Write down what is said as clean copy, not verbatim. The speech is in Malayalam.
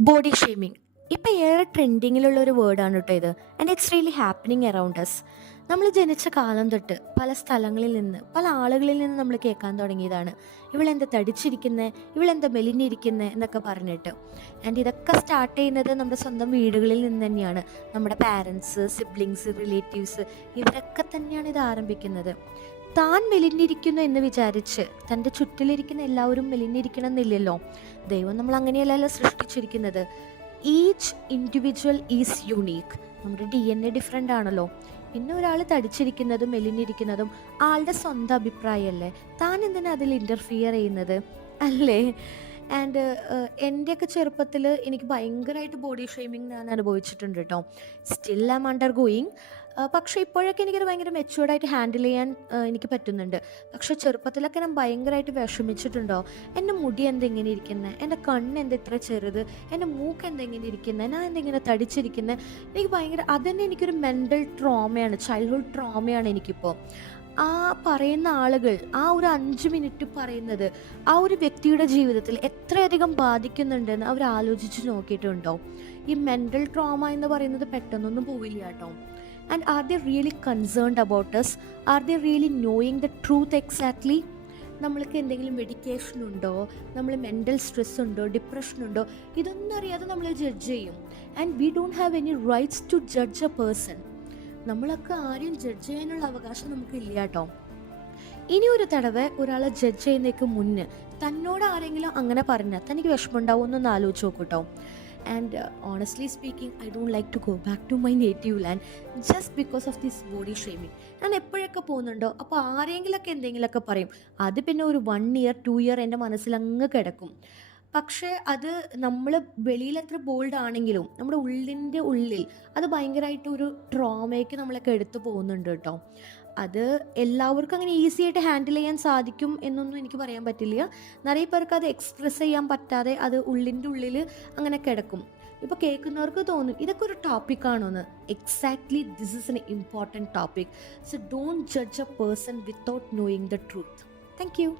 ബോഡി ഷെയ്മിങ് ഇപ്പം ഏറെ ട്രെൻഡിങ്ങിലുള്ള ഒരു വേർഡാണ് കേട്ടോ ഇത്. And it's really happening around us. നമ്മൾ ജനിച്ച കാലം തൊട്ട് പല സ്ഥലങ്ങളിൽ നിന്ന് പല ആളുകളിൽ നിന്ന് നമ്മൾ കേൾക്കാൻ തുടങ്ങിയതാണ്, ഇവളെന്താ തടിച്ചിരിക്കുന്നത്, ഇവളെന്താ മെലിഞ്ഞിരിക്കുന്നത് എന്നൊക്കെ പറഞ്ഞിട്ട്. ആൻഡ് ഇതൊക്കെ സ്റ്റാർട്ട് ചെയ്യുന്നത് നമ്മുടെ സ്വന്തം വീടുകളിൽ നിന്ന് തന്നെയാണ്. നമ്മുടെ പാരൻസ്, സിബ്ലിങ്സ്, റിലേറ്റീവ്സ്, ഇവരൊക്കെ തന്നെയാണ് ഇത് ആരംഭിക്കുന്നത്. താൻ മെലിഞ്ഞിരിക്കുന്നു എന്ന് വിചാരിച്ച് തൻ്റെ ചുറ്റിലിരിക്കുന്ന എല്ലാവരും മെലിഞ്ഞിരിക്കണം എന്നില്ലല്ലോ. ദൈവം നമ്മൾ അങ്ങനെയല്ലല്ലോ സൃഷ്ടിച്ചിരിക്കുന്നത്. Each individual is unique. നമ്മുടെ DNA ഡിഫറെൻ്റ് ആണല്ലോ. പിന്നെ ഒരാൾ തടിച്ചിരിക്കുന്നതും മെലിഞ്ഞിരിക്കുന്നതും ആളുടെ സ്വന്തം അഭിപ്രായമല്ലേ. താൻ എന്തിനാ അതിൽ ഇൻ്റർഫിയർ ചെയ്യുന്നത് അല്ലേ? ആൻഡ് എൻ്റെയൊക്കെ ചെറുപ്പത്തിൽ എനിക്ക് ഭയങ്കരമായിട്ട് ബോഡി ഷെയ്മിങ് ഞാൻ അനുഭവിച്ചിട്ടുണ്ട് കേട്ടോ. സ്റ്റിൽ ആം അണ്ടർ ഗോയിങ്. പക്ഷേ ഇപ്പോഴൊക്കെ എനിക്കത് ഭയങ്കര മെച്യൂർഡായിട്ട് ഹാൻഡിൽ ചെയ്യാൻ എനിക്ക് പറ്റുന്നുണ്ട്. പക്ഷേ ചെറുപ്പത്തിലൊക്കെ ഞാൻ ഭയങ്കരമായിട്ട് വിഷമിച്ചിട്ടുണ്ടോ. എൻ്റെ മുടി എന്തെങ്ങനെ ഇരിക്കുന്നത്, എൻ്റെ കണ്ണ് എന്താ ഇത്ര ചെറുത്, എൻ്റെ മൂക്ക് എന്തെങ്ങനെ ഇരിക്കുന്നത്, ഞാൻ എന്തെങ്ങനെ തടിച്ചിരിക്കുന്നത്. എനിക്ക് ഭയങ്കര അതുതന്നെ എനിക്കൊരു മെൻ്റൽ ട്രോമയാണ്, ചൈൽഡ്ഹുഡ് ട്രോമയാണ് എനിക്കിപ്പോൾ. ആ പറയുന്ന ആളുകൾ ആ ഒരു 5 മിനിറ്റ് പറയുന്നത് ആ ഒരു വ്യക്തിയുടെ ജീവിതത്തിൽ എത്രയധികം ബാധിക്കുന്നുണ്ടെന്ന് അവർ ആലോചിച്ച് നോക്കിയിട്ടുണ്ടോ? ഈ മെൻ്റൽ ട്രോമ എന്ന് പറയുന്നത് പെട്ടെന്നൊന്നും പോവില്ല കേട്ടോ. And are they really concerned about us? Are they really knowing the truth exactly? നമ്മൾക്ക് എന്തെങ്കിലും മെഡിക്കേഷൻ ഉണ്ടോ, നമ്മൾ മെൻ്റൽ സ്ട്രെസ് ഉണ്ടോ, ഡിപ്രഷൻ ഉണ്ടോ, ഇതൊന്നും അറിയാതെ നമ്മൾ ജഡ്ജ് ചെയ്യും. And we don't have any rights to judge a person. നമ്മളൊക്കെ ആരെയും ജഡ്ജ് ചെയ്യാനുള്ള അവകാശം നമുക്ക് ഇല്ല കേട്ടോ. ഇനി ഒരു തടവ ഒരാളെ ജഡ്ജ് ചെയ്യുന്നതിന് മുന്നേ തന്നോട് ആരെങ്കിലും അങ്ങനെ പറഞ്ഞാൽ തനിക്ക് വിഷമമുണ്ടാവും എന്നൊന്ന് ആലോചിച്ച് നോക്കൂ കേട്ടോ. And honestly speaking, I don't like to go back to my native land just because of this body shaming. ഞാൻ എപ്പോഴൊക്കെ പോകുന്നുണ്ടോ അപ്പോൾ ആരെങ്കിലൊക്കെ എന്തെങ്കിലുമൊക്കെ പറയും. അത് പിന്നെ ഒരു 1 ഇയർ 2 ഇയർ എൻ്റെ മനസ്സിലങ്ങ് കിടക്കും. പക്ഷേ അത് നമ്മൾ വെളിയിൽ എത്ര ബോൾഡ് ആണെങ്കിലും നമ്മുടെ ഉള്ളിൻ്റെ ഉള്ളിൽ അത് ഭയങ്കരമായിട്ട് ഒരു ട്രോമയ്ക്ക് നമ്മളൊക്കെ എടുത്തു പോകുന്നുണ്ട് കേട്ടോ. അത് എല്ലാവർക്കും അങ്ങനെ ഈസി ആയിട്ട് ഹാൻഡിൽ ചെയ്യാൻ സാധിക്കും എന്നൊന്നും എനിക്ക് പറയാൻ പറ്റില്ല. നിറയെ പേർക്ക് അത് എക്സ്പ്രസ് ചെയ്യാൻ പറ്റാതെ അത് ഉള്ളിൻ്റെ ഉള്ളിൽ അങ്ങനെ കിടക്കും. ഇപ്പോൾ കേൾക്കുന്നവർക്ക് തോന്നും ഇതൊക്കെ ഒരു ടോപ്പിക്കാണോ എന്ന്. Exactly this is an important topic. So don't judge a person without knowing the truth. Thank you.